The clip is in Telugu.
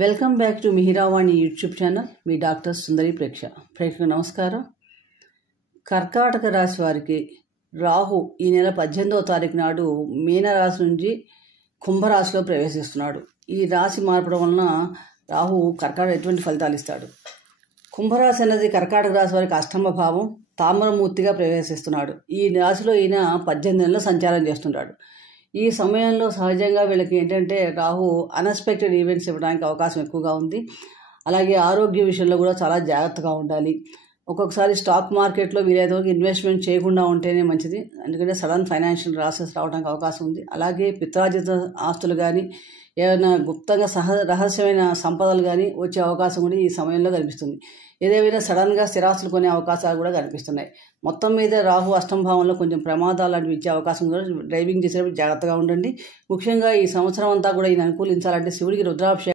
Welcome back to Mihiravani YouTube channel. మీ డాక్టర్ సుందరి ప్రేక్షకు నమస్కారం. కర్కాటక రాశి వారికి రాహు ఈ నెల 18వ తారీఖు నాడు మీనరాశి నుంచి కుంభరాశిలో ప్రవేశిస్తున్నాడు. ఈ రాశి మార్పడం వలన రాహు కర్కాటక ఎటువంటి ఫలితాలు ఇస్తాడు? కుంభరాశి అనేది కర్కాటక రాశి వారికి అష్టమ భావం, తామ్రమూర్తిగా ప్రవేశిస్తున్నాడు. ఈ రాశిలో ఈయన 18 నెలలు సంచారం చేస్తుంటాడు. ఈ సమయంలో సహజంగా వీళ్ళకి ఏంటంటే రాహు అన్ఎక్స్పెక్టెడ్ ఈవెంట్స్ ఇవ్వడానికి అవకాశం ఎక్కువగా ఉంది. అలాగే ఆరోగ్య విషయంలో కూడా చాలా జాగ్రత్తగా ఉండాలి. ఒక్కొక్కసారి స్టాక్ మార్కెట్లో వీలైతే ఇన్వెస్ట్మెంట్ చేయకుండా ఉంటేనే మంచిది, ఎందుకంటే సడన్ ఫైనాన్షియల్ లాసెస్ రావడానికి అవకాశం ఉంది. అలాగే పిత్రార్జిత ఆస్తులు కానీ ఏమైనా గుప్తంగా రహస్యమైన సంపదలు కానీ వచ్చే అవకాశం కూడా ఈ సమయంలో కనిపిస్తుంది. ఏదేమైనా సడన్గా స్థిరాస్తులు కొనే అవకాశాలు కూడా కనిపిస్తున్నాయి. మొత్తం మీద రాహు అష్టమ భావంలో కొంచెం ప్రమాదాలు లాంటివి ఇచ్చే అవకాశం కూడా. డ్రైవింగ్ చేసేటప్పుడు జాగ్రత్తగా ఉండండి. ముఖ్యంగా ఈ సంవత్సరం అంతా కూడా ఈయన అనుకూలించాలంటే శివుడికి రుద్రాభిషేకం